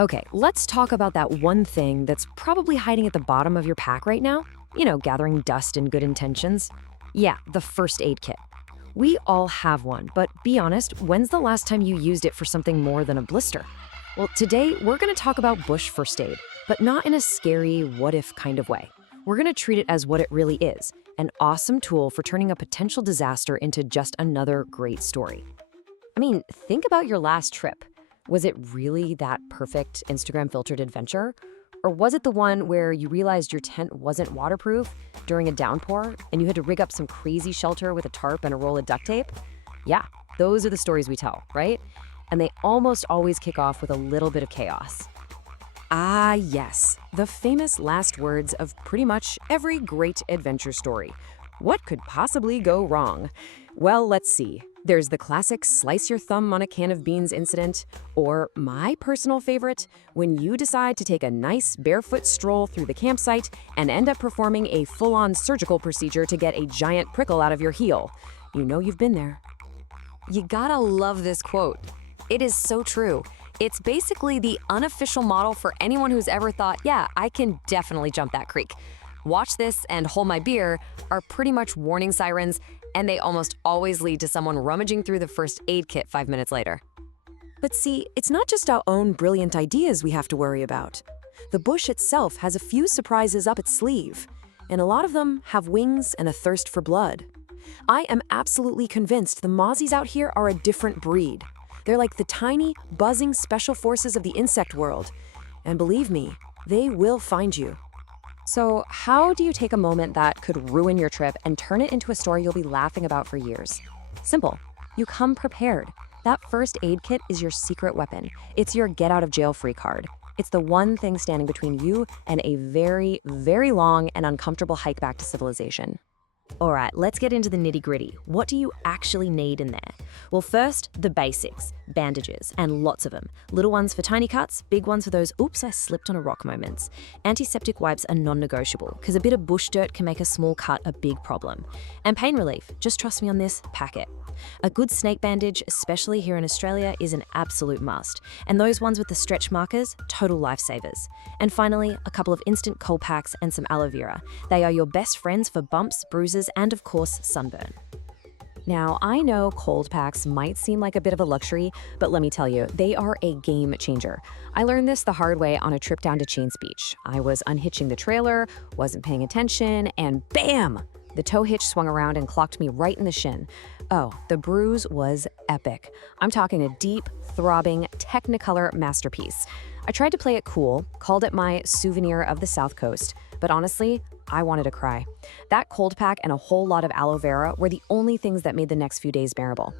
Okay, let's talk about that one thing that's probably hiding at the bottom of your pack right now. Gathering dust and good intentions. Yeah, the first aid kit. We all have one, but be honest, when's the last time you used it for something more than a blister? Well, today we're going to talk about bush first aid, but not in a scary what if kind of way. We're going to treat it as what it really is, an awesome tool for turning a potential disaster into just another great story. I mean, think about your last trip. Was it really that perfect Instagram filtered adventure? Or was it the one where you realized your tent wasn't waterproof during a downpour and you had to rig up some crazy shelter with a tarp and a roll of duct tape? Yeah, those are the stories we tell, right? And they almost always kick off with a little bit of chaos. Ah, yes, the famous last words of pretty much every great adventure story. What could possibly go wrong? Well, let's see. There's the classic slice your thumb on a can of beans incident, or my personal favorite, when you decide to take a nice barefoot stroll through the campsite and end up performing a full-on surgical procedure to get a giant prickle out of your heel. You know you've been there. You gotta love this quote. It is so true. It's basically the unofficial model for anyone who's ever thought, yeah, I can definitely jump that creek. Watch this and hold my beer are pretty much warning sirens, and they almost always lead to someone rummaging through the first aid kit 5 minutes later. But see, it's not just our own brilliant ideas we have to worry about. The bush itself has a few surprises up its sleeve, and a lot of them have wings and a thirst for blood. I am absolutely convinced the mozzies out here are a different breed. They're like the tiny, buzzing special forces of the insect world. And believe me, they will find you. So how do you take a moment that could ruin your trip and turn it into a story you'll be laughing about for years? Simple. You come prepared. That first aid kit is your secret weapon. It's your get out of jail free card. It's the one thing standing between you and a very, very long and uncomfortable hike back to civilization. All right, let's get into the nitty-gritty. What do you actually need in there? Well, first, the basics. Bandages, and lots of them. Little ones for tiny cuts, big ones for those oops, I slipped on a rock moments. Antiseptic wipes are non-negotiable, because a bit of bush dirt can make a small cut a big problem. And pain relief, just trust me on this, pack it. A good snake bandage, especially here in Australia, is an absolute must. And those ones with the stretch markers, total lifesavers. And finally, a couple of instant cold packs and some aloe vera. They are your best friends for bumps, bruises, and of course, sunburn. Now, I know cold packs might seem like a bit of a luxury, but let me tell you, they are a game changer. I learned this the hard way on a trip down to Chains Beach. I was unhitching the trailer, wasn't paying attention, and bam! The tow hitch swung around and clocked me right in the shin. Oh, the bruise was epic. I'm talking a deep, throbbing, Technicolor masterpiece. I tried to play it cool, called it my souvenir of the South Coast, but honestly, I wanted to cry. That cold pack and a whole lot of aloe vera were the only things that made the next few days bearable.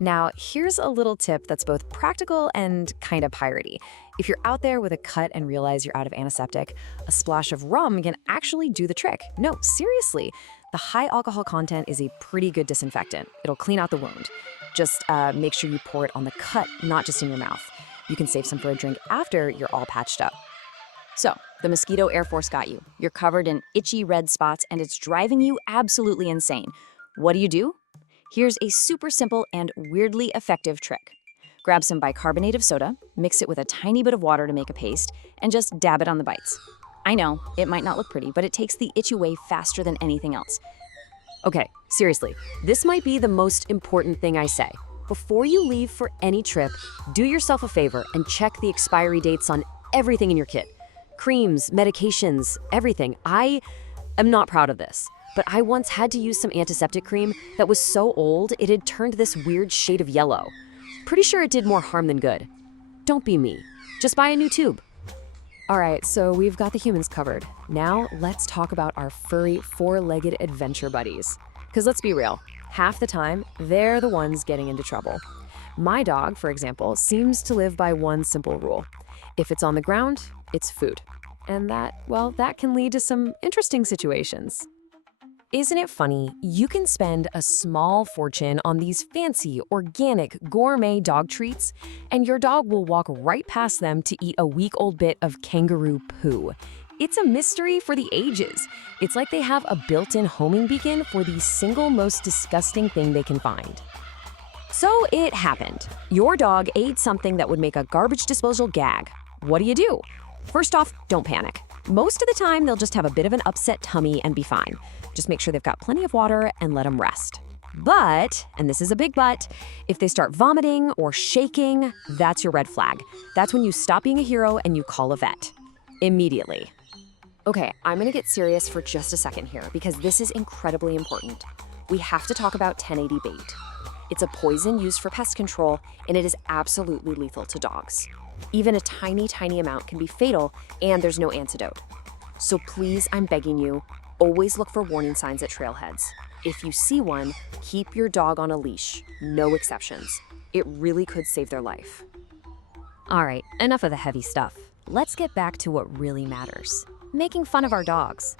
Now, here's a little tip that's both practical and kind of piratey. If you're out there with a cut and realize you're out of antiseptic, a splash of rum can actually do the trick. No, seriously. The high alcohol content is a pretty good disinfectant. It'll clean out the wound. Just make sure you pour it on the cut, not just in your mouth. You can save some for a drink after you're all patched up. So, the Mosquito Air Force got you. You're covered in itchy red spots and it's driving you absolutely insane. What do? Here's a super simple and weirdly effective trick. Grab some bicarbonate of soda, mix it with a tiny bit of water to make a paste, and just dab it on the bites. I know, it might not look pretty, but it takes the itch away faster than anything else. Okay, seriously, this might be the most important thing I say. Before you leave for any trip, do yourself a favor and check the expiry dates on everything in your kit. Creams, medications, everything. I am not proud of this, but I once had to use some antiseptic cream that was so old it had turned this weird shade of yellow. Pretty sure it did more harm than good. Don't be me. Just buy a new tube. All right, so we've got the humans covered. Now let's talk about our furry four-legged adventure buddies. Because let's be real, half the time, they're the ones getting into trouble. My dog, for example, seems to live by one simple rule. If it's on the ground, it's food. And that can lead to some interesting situations. Isn't it funny? You can spend a small fortune on these fancy, organic, gourmet dog treats, and your dog will walk right past them to eat a week-old bit of kangaroo poo. It's a mystery for the ages. It's like they have a built-in homing beacon for the single most disgusting thing they can find. So it happened. Your dog ate something that would make a garbage disposal gag. What do? First off, don't panic. Most of the time, they'll just have a bit of an upset tummy and be fine. Just make sure they've got plenty of water and let them rest. But, and this is a big but, if they start vomiting or shaking, that's your red flag. That's when you stop being a hero and you call a vet. Immediately. Okay, I'm gonna get serious for just a second here because this is incredibly important. We have to talk about 1080 bait. It's a poison used for pest control, and it is absolutely lethal to dogs. Even a tiny, tiny amount can be fatal, and there's no antidote. So please, I'm begging you, always look for warning signs at trailheads. If you see one, keep your dog on a leash. No exceptions. It really could save their life. All right, enough of the heavy stuff. Let's get back to what really matters. Making fun of our dogs.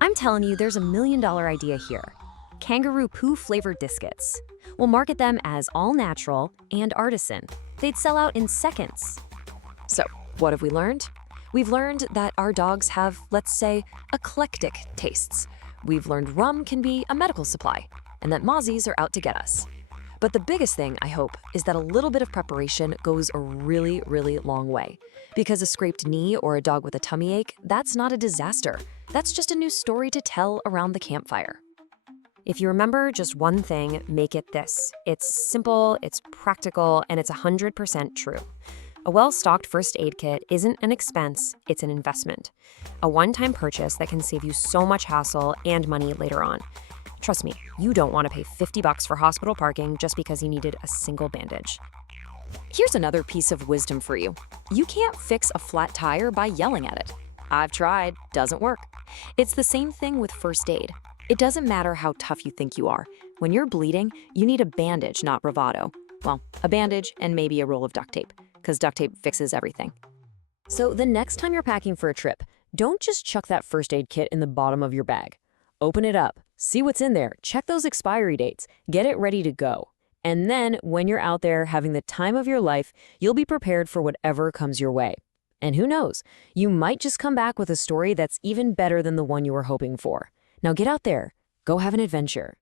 I'm telling you, there's $1 million idea here. Kangaroo poo flavored biscuits. We'll market them as all natural and artisan. They'd sell out in seconds. So, what have we learned? We've learned that our dogs have, let's say, eclectic tastes. We've learned rum can be a medical supply, and that mozzies are out to get us. But the biggest thing, I hope, is that a little bit of preparation goes a really, really long way. Because a scraped knee or a dog with a tummy ache, that's not a disaster. That's just a new story to tell around the campfire. If you remember just one thing, make it this. It's simple, it's practical, and it's 100% true. A well-stocked first aid kit isn't an expense, it's an investment. A one-time purchase that can save you so much hassle and money later on. Trust me, you don't want to pay $50 for hospital parking just because you needed a single bandage. Here's another piece of wisdom for you. You can't fix a flat tire by yelling at it. I've tried, doesn't work. It's the same thing with first aid. It doesn't matter how tough you think you are. When you're bleeding, you need a bandage, not bravado. Well, a bandage and maybe a roll of duct tape, because duct tape fixes everything. So the next time you're packing for a trip, don't just chuck that first aid kit in the bottom of your bag. Open it up, see what's in there, check those expiry dates, get it ready to go. And then, when you're out there having the time of your life, you'll be prepared for whatever comes your way. And who knows, you might just come back with a story that's even better than the one you were hoping for. Now get out there, go have an adventure.